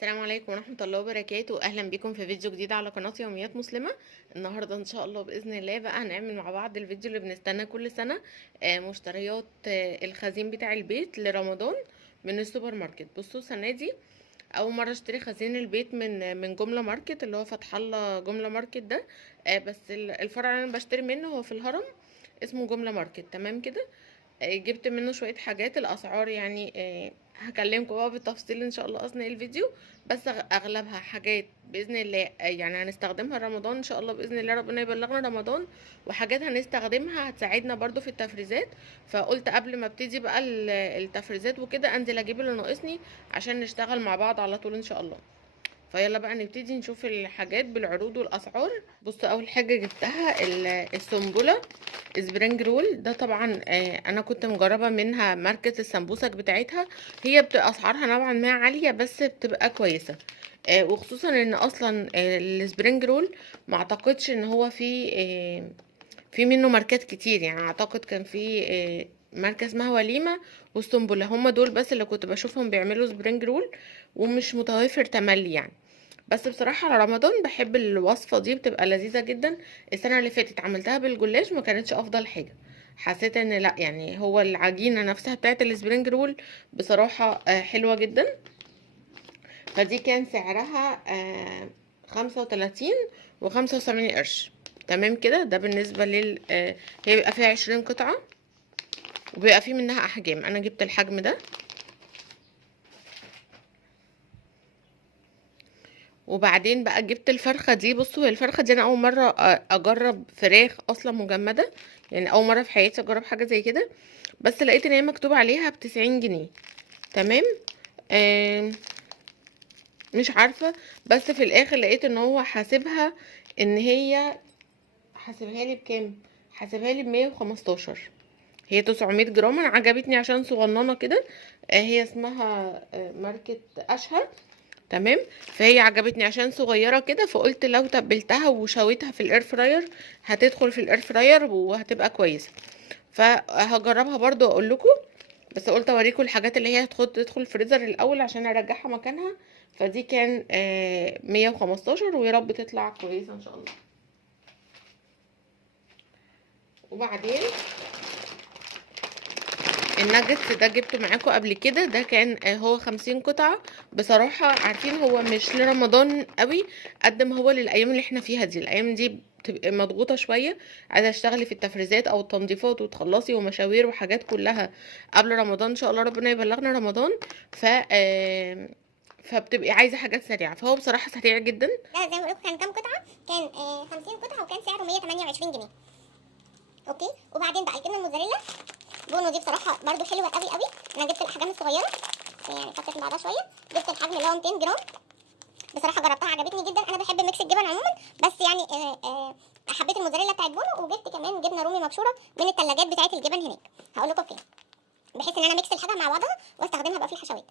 السلام عليكم ورحمة الله وبركاته. أهلا بكم في فيديو جديد على قناة يوميات مسلمة. النهاردة إن شاء الله بإذن الله بقى هنعمل مع بعض الفيديو اللي بنستنى كل سنة، مشتريات الخزين بتاع البيت لرمضان من السوبر ماركت. بصوا السنة دي أول مرة اشتري خزين البيت من جملة ماركت، اللي هو فتح الله جملة ماركت ده. بس الفرع اللي أنا بشتري منه هو في الهرم، اسمه جملة ماركت. تمام كده. جبت منه شوية حاجات، الأسعار يعني هكلمكم بقى بالتفصيل ان شاء الله اثناء الفيديو. بس اغلبها حاجات باذن الله يعني هنستخدمها رمضان ان شاء الله باذن الله، ربنا يبلغنا رمضان. وحاجات هنستخدمها هتساعدنا برضو في التفريزات. فقلت قبل ما ابتدي بقى التفريزات وكده انزل اجيب اللي ناقصني عشان نشتغل مع بعض على طول ان شاء الله. فيلا بقى نبتدي نشوف الحاجات بالعروض والاسعار. بصوا اول حاجه جبتها السنبله سبرينج رول ده. طبعا انا كنت مجربه منها ماركه السمبوسك بتاعتها. هي بتبقى اسعارها نوعا ما عاليه بس بتبقى كويسه. وخصوصا ان اصلا السبرينج رول ما اعتقدش ان هو في منه ماركات كتير. يعني اعتقد كان في ماركه اسمها وليمه والسنبله، هما دول بس اللي كنت بشوفهم بيعملوا سبرينج رول، ومش متوافر تملي يعني. بس بصراحة على رمضان بحب الوصفة دي، بتبقى لذيذة جدا. السنة اللي فاتت عملتها بالجلاش ما كانتش افضل حاجة. حسيت ان لا، يعني هو العجينة نفسها بتاعت السبرينج رول بصراحة حلوة جدا. فدي كان سعرها 35 و75 قرش. تمام كده. ده بالنسبة هي بيبقى فيها 20 قطعة، وبيبقى فيه منها احجام. انا جبت الحجم ده. وبعدين بقى جبت الفرخة دي. بصوا الفرخة دي انا اول مرة اجرب فراخ اصلا مجمدة، يعني اول مرة في حياتي اجرب حاجة زي كده. بس لقيت ان هي مكتوب عليها ب90 جنيه. تمام. آه مش عارفة، بس في الاخر لقيت ان هو حاسبها، ان هي حاسبها لي بكام، حاسبها لي ب115. هي 900 جرام. انا عجبتني عشان صغننة كده. هي اسمها ماركة اشهر. تمام. فهي عجبتني عشان صغيره كده، فقلت لو تبلتها وشويتها في الاير فراير هتدخل في الاير فراير وهتبقى كويسه. فهجربها برضو اقول لكم. بس قلت اوريكم الحاجات اللي هي تدخل الفريزر الاول عشان ارجعها مكانها. فدي كان 115، ويا رب تطلع كويسه ان شاء الله. وبعدين الناجتس ده جبته معاكم قبل كده. ده كان هو 50 قطعة. بصراحة عارفين هو مش لرمضان قوي قد ما هو للأيام اللي احنا فيها دي. الأيام دي بتبقى مضغوطة شوية، عايزة تشتغلي في التفريزات أو التنظيفات وتخلصي ومشاوير وحاجات كلها قبل رمضان إن شاء الله، ربنا يبلغنا رمضان. ف فبتبقي عايزة حاجات سريعة، فهو بصراحة سريع جدا. ده زي ما بقولكم كان كام قطعة؟ كان 50 قطعة وكان سعره 128 جنيه. اوكي. وبعدين بقى الجبنة الموزاريلا بونو دي بصراحة برضو حلوة قوي قوي. انا جبت الاحجام الصغيرة يعني فكت بعدها شوية. جبت الحجم اللي هو 200 جرام. بصراحة جربتها عجبتني جدا. انا بحب ميكس الجبن عموما، بس يعني حبيت الموزاريلا بتاعت بونو. وجبت كمان جبنة رومي مبشورة من الثلاجات بتاعت الجبن هناك. هقول لكم بكام، بحيث ان انا ميكس الحاجه مع بعضها واستخدمها بقى في الحشوات.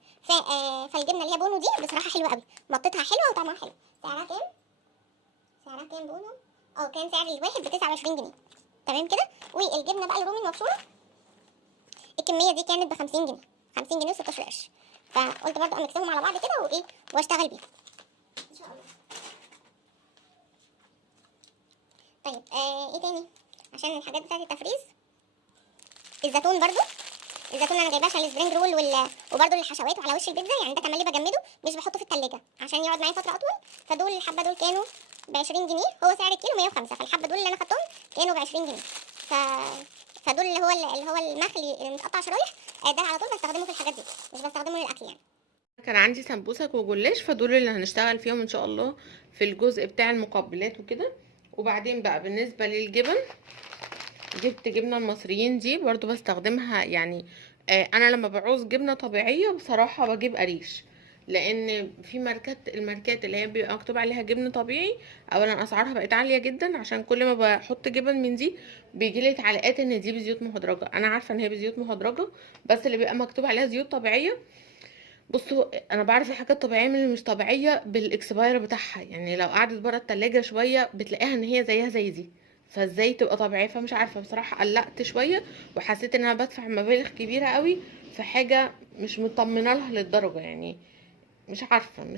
فالجبنه اللي هي بونو دي بصراحه حلوه قوي، مطتها حلوه وطعمها حلو. سعرها كام؟ سعرها كام بونو؟ كان سعر الواحد ب 29 جنيه. تمام كده. والجبنه بقى الرومي المبشوره الكميه دي كانت ب 50 جنيه، 50 جنيه و16 قرش. فقلت برضه امكسهم على بعض كده وايه واشتغل بيها ان شاء الله. طيب ايه تاني عشان الحاجات بتاعت التفريز؟ الزيتون برضه. الزيتون انا جايباه عشان السبرينج رول وبرده للحشوات وعلى وش البيتزا. يعني ده تملي بجمده، مش بحطه في التلاجة عشان يقعد معايا فتره اطول. فدول الحبه دول كانوا ب 20 جنيه. هو سعر الكيلو 105، فالحبه دول اللي انا خدتهم كانوا ب 20 جنيه. ف... فدول اللي هو المخلي المتقطع شرايح. ده على طول بستخدمه في الحاجات دي، مش بستخدمه للاكل يعني. كان عندي سمبوسك وجلاش، فدول اللي هنشتغل فيهم ان شاء الله في الجزء بتاع المقبلات وكده. وبعدين بقى بالنسبة للجبن، جبت جبنة المصريين دي برضو بستخدمها يعني. انا لما بعوز جبنة طبيعية بصراحة بجيب قريش، لان في الماركات اللي هي بيبقى مكتوب عليها جبن طبيعي، اولا اسعارها بقت عالية جدا. عشان كل ما بحط جبن من دي بيجيلي تعليقات ان دي بزيوت مهدرجة. انا عارفة ان هي بزيوت مهدرجة، بس اللي بيبقى مكتوب عليها زيوت طبيعية. بصوا انا بعرف الحاجات الطبيعيه من اللي مش طبيعيه بالاكسباير بتاعها. يعني لو قعدت بره التلاجة شويه بتلاقيها ان هي زيها زي دي، فازاي تبقى طبيعيه؟ فمش عارفه بصراحه، قلقت شويه وحسيت ان انا بدفع مبالغ كبيره قوي في حاجه مش مطمنه لها للدرجه يعني. مش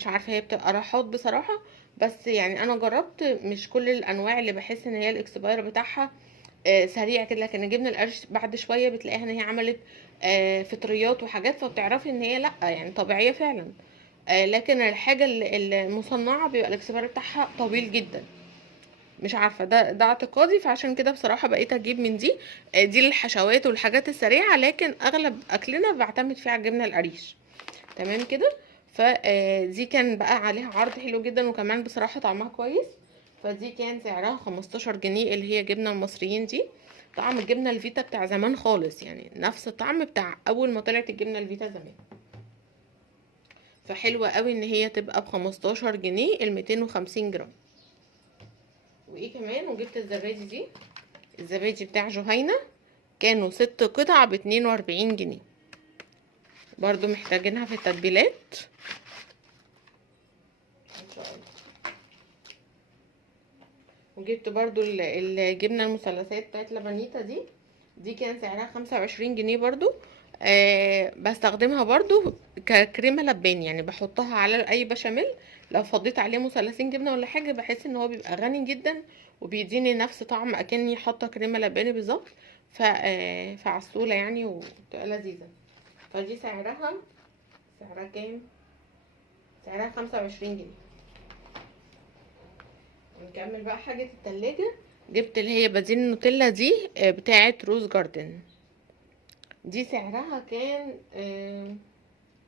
عارفه هي بتبقى راحات بصراحه. بس يعني انا جربت مش كل الانواع اللي بحس ان هي الاكسباير بتاعها سريع كده، لكن الجبنه القريش بعد شويه بتلاقيها ان هي عملت فطريات وحاجات، فبتعرفي ان هي لا يعني طبيعيه فعلا. لكن الحاجه المصنعه بيبقى الاكسباير بتاعها طويل جدا. مش عارفه، ده اعتقادي، فعشان كده بصراحه بقيت اجيب من دي. دي للحشوات والحاجات السريعه، لكن اغلب اكلنا بعتمد فيه على الجبنه القريش. تمام كده. فدي كان بقى عليها عرض حلو جدا، وكمان بصراحه طعمها كويس. فدي كان سعرها 15 جنيه، اللي هي جبنه المصريين دي. طعم الجبنه الفيتا بتاع زمان خالص، يعني نفس الطعم بتاع اول ما طلعت الجبنه الفيتا زمان. فحلوه قوي ان هي تبقى ب15 جنيه ال 250 جرام. وايه كمان، وجبت الزبادي دي. الزبادي بتاع جهينة كانوا 6 قطع ب42 جنيه. برضو محتاجينها في التتبيلات ان شاء الله. وجبت برضو الجبنة المثلثات بتاعت لبنيتا دي. دي كان سعرها 25 جنيه برضو. بستخدمها برضو ككريمة لبان، يعني بحطها على اي بشاميل. لو فضيت عليه مثلثين جبنة ولا حاجة، بحس ان هو بيبقى غني جدا، وبيديني نفس طعم اكني حاطة كريمة لباني بالظبط. فعسولة يعني، وبتبقى لذيذة. فدي سعرها كام؟ سعرها 25 جنيه. نكمل بقى حاجة التلاجة. جبت اللي هي بديل النوتيلا دي بتاعة روز جاردن. دي سعرها كان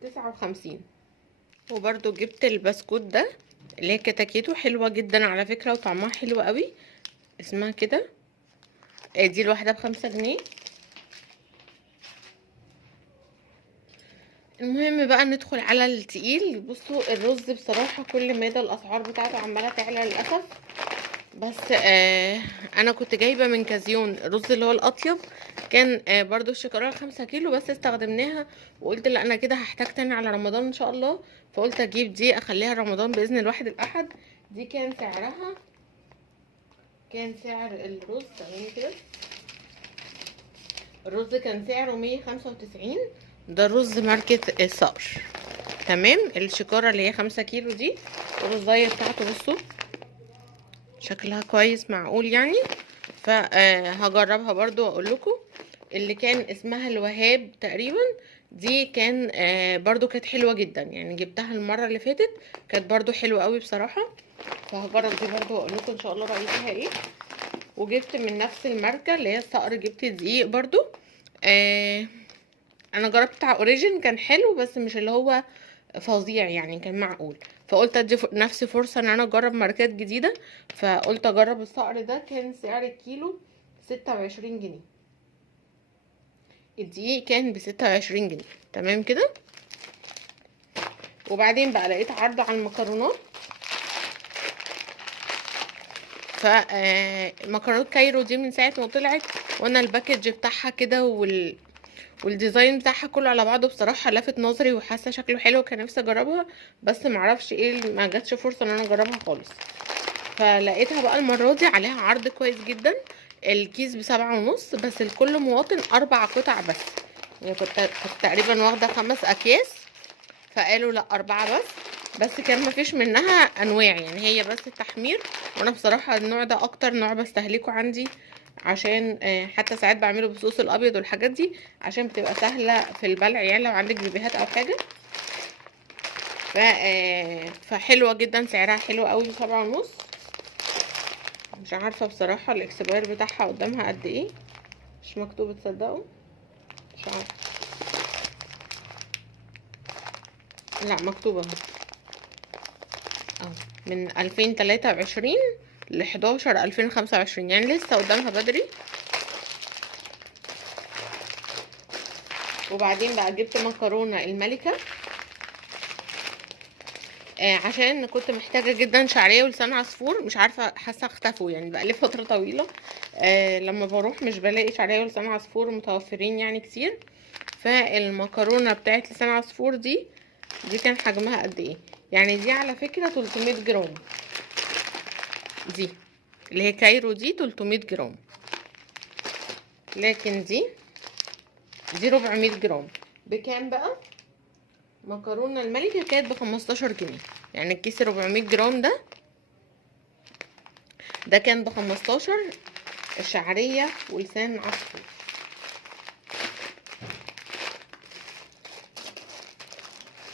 59. وبرضو جبت البسكوت ده اللي هي كتاكيتو، حلوة جدا على فكرة وطعمها حلو قوي. اسمها كده. دي الواحدة ب5 جنيه. المهم بقى ندخل على التقيل. بصوا الرز بصراحة كل مدى الأسعار بتاعته عمالة تعلى للأسف. بس انا كنت جايبه من كازيون الرز اللي هو الاطيب. كان برضو الشكاره 5 كيلو بس استخدمناها. وقلت لا انا كده هحتاج تاني على رمضان ان شاء الله. فقلت اجيب دي اخليها رمضان باذن الواحد الاحد. دي كان سعر الرز تمام كده. الرز كان سعره 195. ده رز ماركة الصقر. تمام. الشكاره اللي هي 5 كيلو دي. الرزايه بتاعته بصوا شكلها كويس معقول يعني. فهجربها برضو واقول لكم. اللي كان اسمها الوهاب تقريبا. دي كان برضو كانت حلوة جدا، يعني جبتها المرة اللي فاتت كانت برضو حلوة قوي بصراحة. فهجرب دي برضو واقول لكم ان شاء الله رأيي فيها ايه. وجبت من نفس الماركة اللي هي الصقر، جبت دقيق برضو. آه انا جربت بتاع اوريجين كان حلو، بس مش اللي هو فظيع يعني، كان معقول. فقلت ادي نفسي فرصة ان انا اجرب ماركات جديدة. فقلت اجرب الصقر ده. كان سعر الكيلو 26 جنيه. الدقيق كان ب26 جنيه. تمام كده. وبعدين بقى لقيت عرض على المكرونات. مكرونات كايرو دي من ساعة ما طلعت وانا الباكج بتاعها كده والديزاين بتاعها كله على بعضه بصراحه لافت نظري، وحاسه شكله حلو، كان نفسي اجربها. بس معرفش ايه ما جاتش فرصه ان انا اجربها خالص. فلقيتها بقى المره دي عليها عرض كويس جدا. الكيس ب7.5، بس لكل مواطن 4 قطع بس. يعني كنت تقريبا واخده 5 اكياس. فقالوا لا 4 بس. بس كان مفيش منها انواع، يعني هي بس التحمير. وانا بصراحه النوع ده اكتر نوع بستهلكه عندي. عشان حتى ساعات بعمله بصوص الابيض والحاجات دي، عشان بتبقى سهله في البلع، يعني لو عندك بيبيهات او حاجه. فحلوه جدا، سعرها حلو قوي ب7.5. مش عارفه بصراحه الاكسباير بتاعها قدامها قد ايه. مش مكتوب تصدقوا. مش عارفه. لا مكتوبه اهو. من 2023 ل11 2025، يعني لسه قدامها بدري. وبعدين بقى جبت مكرونه الملكه. عشان كنت محتاجه جدا شعريه ولسان عصفور. مش عارفه حاسه اختفوا يعني بقى لي فتره طويله. لما بروح مش بلاقي شعريه ولسان عصفور متوفرين يعني كتير. فالمكرونه بتاعت لسان عصفور دي كان حجمها قد ايه؟ يعني دي على فكره 300 جرام. دي اللي هي كايرو دي 300 جرام. لكن دي 400 جرام. بكام بقى؟ مكرونه الملكه كانت ب15 جنيه، يعني الكيس 400 جرام ده كان ب15. شعريه ولسان عصفور.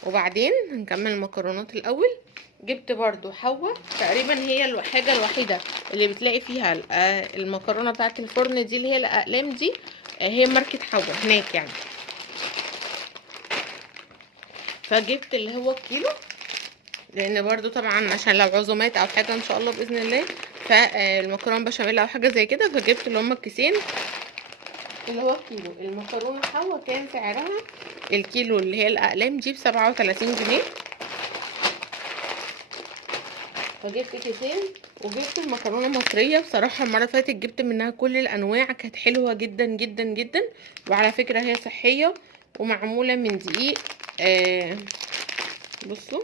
وبعدين هنكمل المكرونات الاول. جبت برضو حوا، تقريبا هي الحاجه الوحيده اللي بتلاقي فيها المكرونه بتاعه الفرن دي اللي هي الاقلام دي، هي ماركه حوا هناك يعني. فجبت اللي هو الكيلو، لان برضو طبعا عشان لو عزومات او حاجه ان شاء الله باذن الله، فالمكرونه بشاميل او حاجه زي كده، فجبت اللي هما الكيسين اللي هو الكيلو. المكرونه حوا كان سعرها الكيلو اللي هي الاقلام دي ب37 جنيه. فجبت كيسين. وجبت المكرونه مصريه، بصراحه المره اللي فاتت جبت منها كل الانواع، كانت حلوه جدا جدا جدا. وعلى فكره هي صحيه ومعموله من دقيق. بصوا،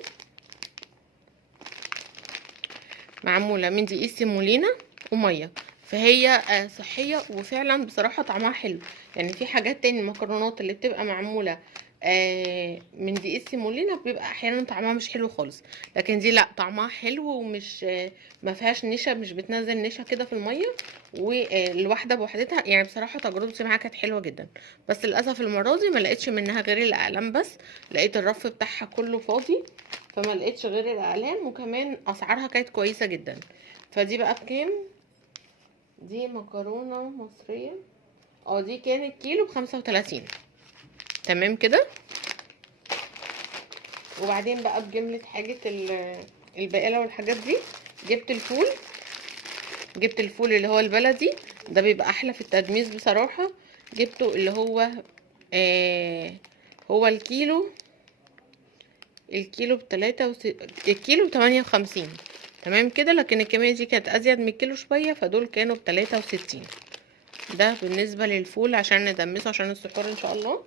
معموله من دقيق سيمولينا وميه، فهي صحيه وفعلا بصراحه طعمها حلو. يعني في حاجات تاني المكرونات اللي بتبقى معموله من دقيق سيمولينا بيبقى احيانا طعمها مش حلو خالص، لكن دي لا، طعمها حلو ومش ما فيهاش نشا، مش بتنزل نشا كده في الميه، والواحده بوحدتها. يعني بصراحه تجربتي معاها كانت حلوه جدا. بس للاسف المره دي ما لقيتش منها غير الاقلام بس، لقيت الرف بتاعها كله فاضي، فما لقيتش غير الاقلام. وكمان اسعارها كانت كويسه جدا. فدي بقى بكام؟ دي مكرونه مصريه، دي كانت كيلو ب35. تمام كده. وبعدين بقى بجملة حاجة البقالة والحاجات دي، جبت الفول. جبت الفول اللي هو البلدي، ده بيبقى احلى في التدميس بصراحة. جبته اللي هو هو الكيلو الكيلو ب58. تمام كده. لكن الكمية دي كانت ازيد من الكيلو شوية، فدول كانوا ب63. ده بالنسبة للفول عشان ندمسه عشان السحور ان شاء الله.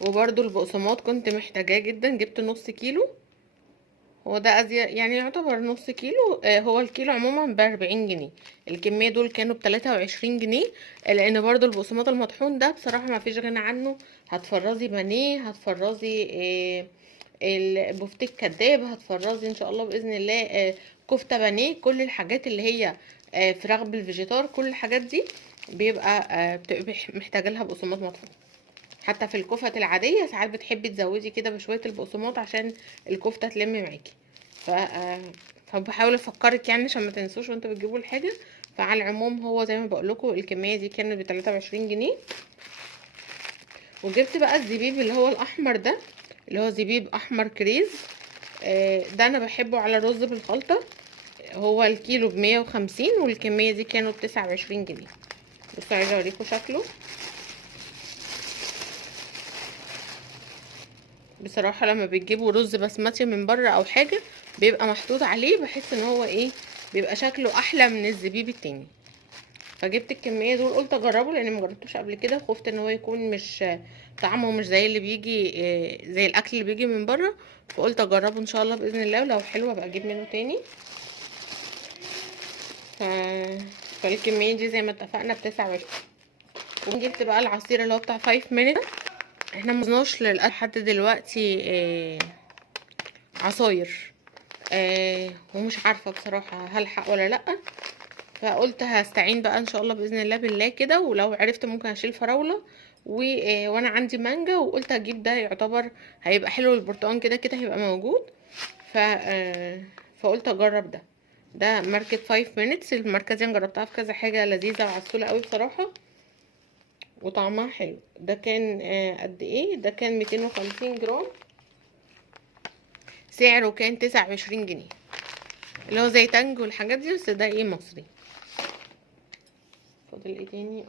وبرده البقسماط كنت محتاجاه جدا، جبت نص كيلو. هو ده ازيد يعني، يعتبر نص كيلو. هو الكيلو عموما ب40 جنيه، الكمية دول كانوا ب23 جنيه. لان برضو البقسماط المطحون ده بصراحة ما فيش غنى عنه. هتفرزي بانيه، هتفرزي البفتيك كداب، هتفرزي ان شاء الله باذن الله كفتة بانيه، كل الحاجات اللي هي فراخ بالفيجيتار، كل الحاجات دي بتبقى محتاجة لها بقسماط مطحون. حتى في الكفتة العادية ساعات بتحبي تزودي كده بشوية البقسماط عشان الكفتة تلم معاكي. فبحاول افكرك يعني عشان ما تنسوش وانتوا بتجيبوا الحاجة. فعلى العموم هو زي ما بقولكوا الكمية دي كانت ب23 جنيه. وجبت بقى الزبيب اللي هو الاحمر ده، اللي هو زبيب احمر كريز. ده انا بحبه على رز بالخلطة. هو الكيلو ب150 والكمية دي كانوا ب29 جنيه. بصوا عايزة اوريكم شكله. بصراحة لما بتجيبوا رز بسمتي من بره او حاجة بيبقى محطوط عليه، بحس ان هو بيبقى شكله احلى من الزبيب التاني. فجبت الكمية دول، قلت اجربه لاني مجربتوش قبل كده، خفت ان هو يكون مش طعمه مش زي اللي بيجي زي الاكل اللي بيجي من بره. فقلت اجربه ان شاء الله باذن الله، ولو حلو ابقى اجيب منه تاني. ف... فالكمية دي زي ما اتفقنا ب29. وجبت بقى العصير اللي هو بتاع 5 minutes. احنا مزناش لحد دلوقتي عصاير، ومش عارفة بصراحة هلحق ولا لأ. فقلت هستعين بقى ان شاء الله باذن الله بالله كده، ولو عرفت ممكن اشيل فراولة وانا عندي مانجا، وقلت اجيب ده يعتبر هيبقى حلو. البرتقال كده كده هيبقى موجود. فقلت اجرب ده ماركة 5 minutes. الماركة دي انا جربتها في كذا حاجة لذيذة وعسولة قوي بصراحة، وطعمها حلو. ده كان قد ايه؟ ده كان 250 جرام، سعره كان 29 جنيه، اللي هو زي تانج والحاجات دي، بس ده مصري. فاضل ايه تاني؟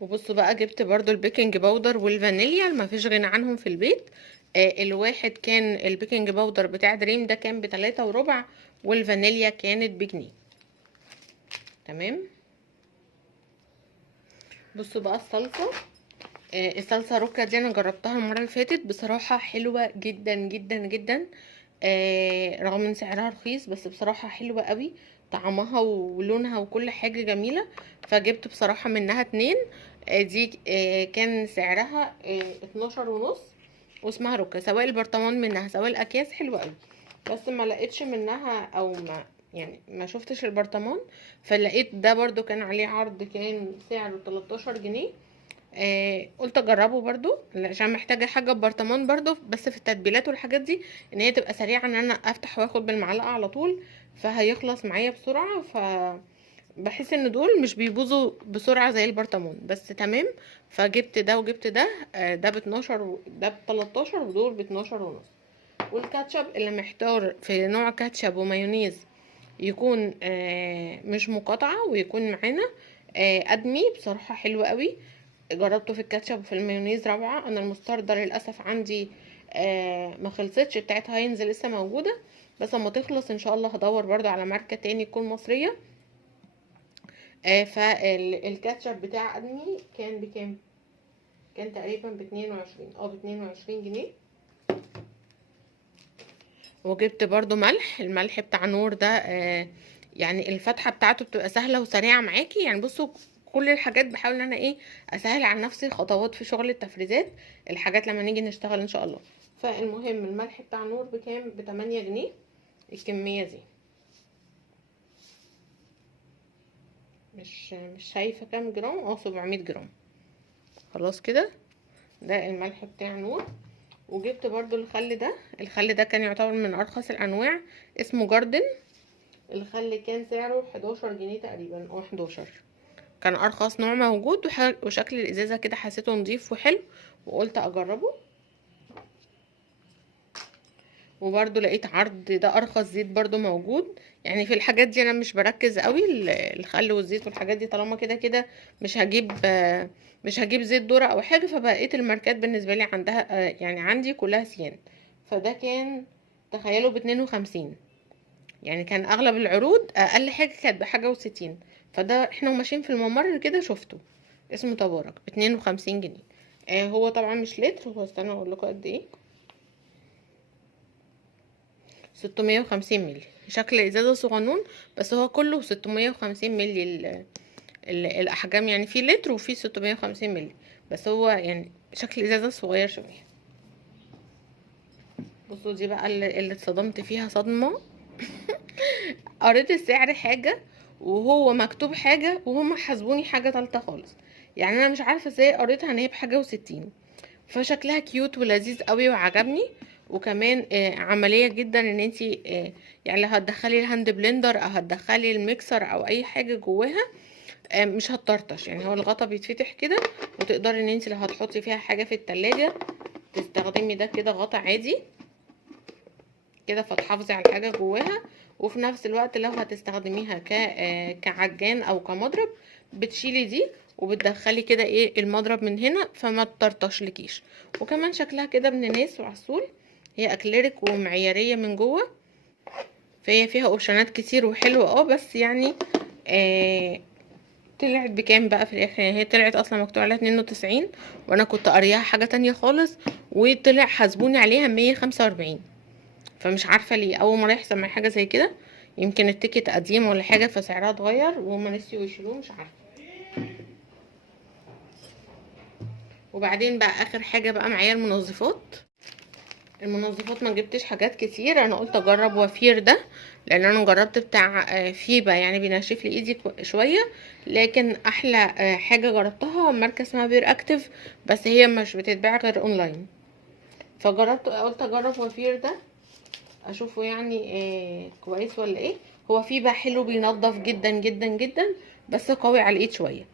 وبصوا بقى جبت برضو البيكنج باودر والفانيليا، ما فيش غنى عنهم في البيت. الواحد كان البيكنج باودر بتاع دريم ده كان ب3.25، والفانيليا كانت بجنيه. تمام. بصوا بقى الصلصة. الصلصة روكا دي انا جربتها المرة اللي فاتت، بصراحة حلوة جدا جدا جدا. رغم ان سعرها رخيص، بس بصراحة حلوة قوي، طعمها ولونها وكل حاجة جميلة. فجبت بصراحة منها 2. دي كان سعرها 12 ونص، واسمها روكا. سواء البرطمان منها سواء الاكياس حلوه قوي، بس ما لقيتش منها، او ما يعني ما شفتش البرطمان. فلقيت ده برضو كان عليه عرض، كان سعره 13 جنيه. قلت اجربه برضو عشان محتاجه حاجه ببرطمان برضو، بس في التتبيلات والحاجات دي ان هي تبقى سريعه، ان انا افتح واخد بالمعلقه على طول، فهيخلص معايا بسرعه. بحس ان دول مش بيبوظوا بسرعه زي البرطمان، بس تمام. فجبت ده وجبت ده. ده ب12 ده ب13، ودول ب12 ونص. والكاتشب اللي محتار في نوع كاتشب ومايونيز يكون مش مقاطعه ويكون معانا ادمي، بصراحه حلو قوي. جربته في الكاتشب وفي المايونيز روعه. انا المستردة للاسف عندي ما خلصتش، بتاعت هاينز لسه موجوده، بس اما تخلص ان شاء الله هدور برضو على ماركه تاني تكون مصريه. فالكاتشب بتاع ادمي كان بكام؟ كان تقريبا ب22 جنيه. وجبت برضو الملح بتاع نور ده. يعني الفتحة بتاعته بتبقى سهلة وسريعة معاكي. يعني بصوا، كل الحاجات بحاول ان انا اسهل عن نفسي خطوات في شغل التفريزات، الحاجات لما نيجي نشتغل ان شاء الله. فالمهم الملح بتاع نور بكام؟ ب8 جنيه الكمية دي. مش شايفة كام جرام، 700 جرام. خلاص كده، ده الملح بتاع نور. وجبت برضو الخل ده كان يعتبر من ارخص الانواع، اسمه جاردن. الخل كان سعره 11 جنيه تقريبا او 11، كان ارخص نوع موجود. وشكل الازازة كده حسيته نظيف وحلو، وقلت اجربه. وبرضو لقيت عرض ده ارخص زيت برضو موجود. يعني في الحاجات دي انا مش بركز قوي، الخل والزيت والحاجات دي طالما كده كده مش هجيب زيت ذرة او حاجه. فبقيت الماركات بالنسبه لي عندها يعني عندي كلها سيان. فده كان، تخيلوا، ب52. يعني كان اغلب العروض اقل حاجه كانت بحاجه و60. فده احنا وماشيين في الممر كده شفته، اسمه تبارك، ب52 جنيه. هو طبعا مش لتر، هو استنى اقول لكم قد ايه. 650 مللي، شكل ازازه صغنون، بس هو كله 650 مللي. الاحجام يعني في لتر وفي 650 مللي، بس هو يعني شكل ازازه صغير شويه. بصوا دي بقى اللي اتصدمت فيها صدمه. قريت السعر حاجه وهو مكتوب حاجه، وهم حاسبوني حاجه تالته خالص. يعني انا مش عارفه ازاي قريتها ان هي بحاجه و60. فشكلها كيوت ولذيذ قوي وعجبني. وكمان عمليه جدا ان انتي يعني لو هتدخلي الهاند بلندر او هتدخلي الميكسر او اي حاجه جواها مش هتطرطش. يعني هو الغطا بيتفتح كده، وتقدري ان انتي لو هتحطي فيها حاجه في التلاجة تستخدمي ده كده غطا عادي كده، فتحافظي على الحاجه جواها. وفي نفس الوقت لو هتستخدميها كعجان او كمضرب، بتشيلي دي وبتدخلي كده المضرب من هنا، فما تطرطشلكيش. وكمان شكلها كده ابن ناس وعسول. هي اكليريك ومعياريه من جوه، فهي فيها اوبشنات كتير وحلوه. بس يعني طلعت بكام بقى في الاخر؟ يعني هي طلعت اصلا مكتوب عليها 92، وانا كنت قارياها حاجه تانية خالص، وطلع حاسبوني عليها 145. فمش عارفه ليه اول مره يحصل معايا حاجه زي كده. يمكن التيكت قديم ولا حاجه فسعرها اتغير وهم نسيوا يشيلوه، مش عارفه. وبعدين بقى اخر حاجه بقى معايا المنظفات ما جبتش حاجات كتير. انا قلت اجرب وفير ده، لان انا جربت بتاع فيبا، يعني بينشف لي ايدي شويه. لكن احلى حاجه جربتها ماركه اسمها بير اكتيف، بس هي مش بتتباع غير اونلاين. فجربت، قلت اجرب وفير ده اشوفه يعني كويس ولا ايه. هو فيبا حلو، بينضف جدا جدا جدا، بس قوي على الايد شويه.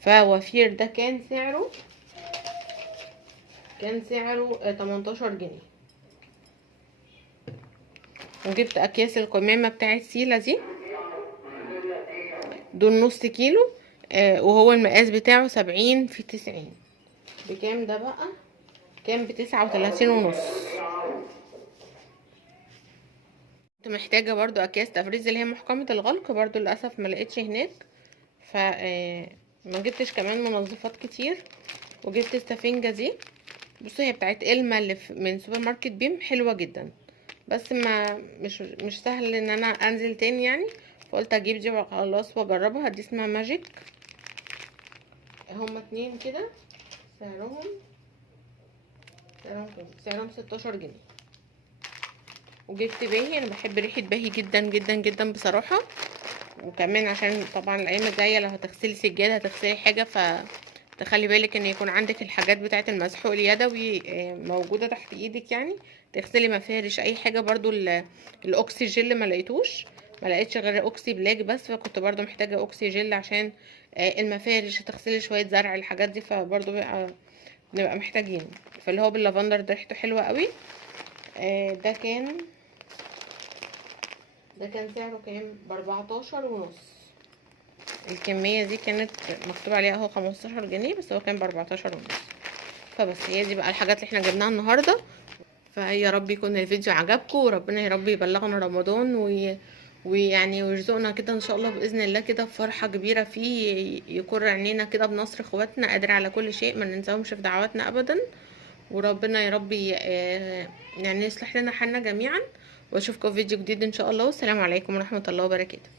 فوفير ده كان سعره 18 جنيه. وجبت اكياس القمامه بتاعت سيلا دي، دول نص كيلو. وهو المقاس بتاعه 70 في 90. بكام ده بقى؟ كان ب39 ونص. كنت محتاجه برضو اكياس تفريز اللي هي محكمه الغلق، برضو للاسف ما لقيتش هناك. ف ما جبتش كمان منظفات كتير. وجبت السفنجه دي. بصوا هي بتاعت إلما اللي من سوبر ماركت بيم، حلوه جدا. بس ما مش سهل ان انا انزل تاني يعني. فقلت اجيب دي وخلاص واجربها. دي اسمها ماجيك. هما 2 كده سعرهم سعرهم 16 جنيه. وجبت باهي، انا بحب ريحه باهي جدا جدا جدا بصراحه. وكمان عشان طبعا الايام الجايه لو هتغسلي سجاده هتغسلي حاجه، تخلي بالك ان يكون عندك الحاجات بتاعه المسحوق اليدوي موجوده تحت ايدك، يعني تغسلي مفارش اي حاجه. برضو الاوكسي جل ما لقيتش غير اوكسي بلاك بس، فكنت برضو محتاجه اوكسي جل عشان المفارش، تغسلي شويه زرع الحاجات دي، فبرضو نبقى محتاجين. فاللي هو باللافندر ده ريحته حلوه قوي. ده كان سعره كام؟ ب14.5. الكمية دي كانت مكتوب عليها اهو 15 جنيه، بس هو كان ب14.5. فبس هي دي بقى الحاجات اللي احنا جبناها النهاردة. فيا رب يكون الفيديو عجبكم، وربنا يا رب يبلغنا رمضان ويعني ويرزقنا كده ان شاء الله باذن الله كده بفرحه كبيره فيه، يكر عينينا كده بنصر اخواتنا، قادر على كل شيء، ما ننساهمش في دعواتنا ابدا. وربنا يا رب يعني يصلح لنا حالنا جميعا. واشوفكم في فيديو جديد ان شاء الله، والسلام عليكم ورحمه الله وبركاته.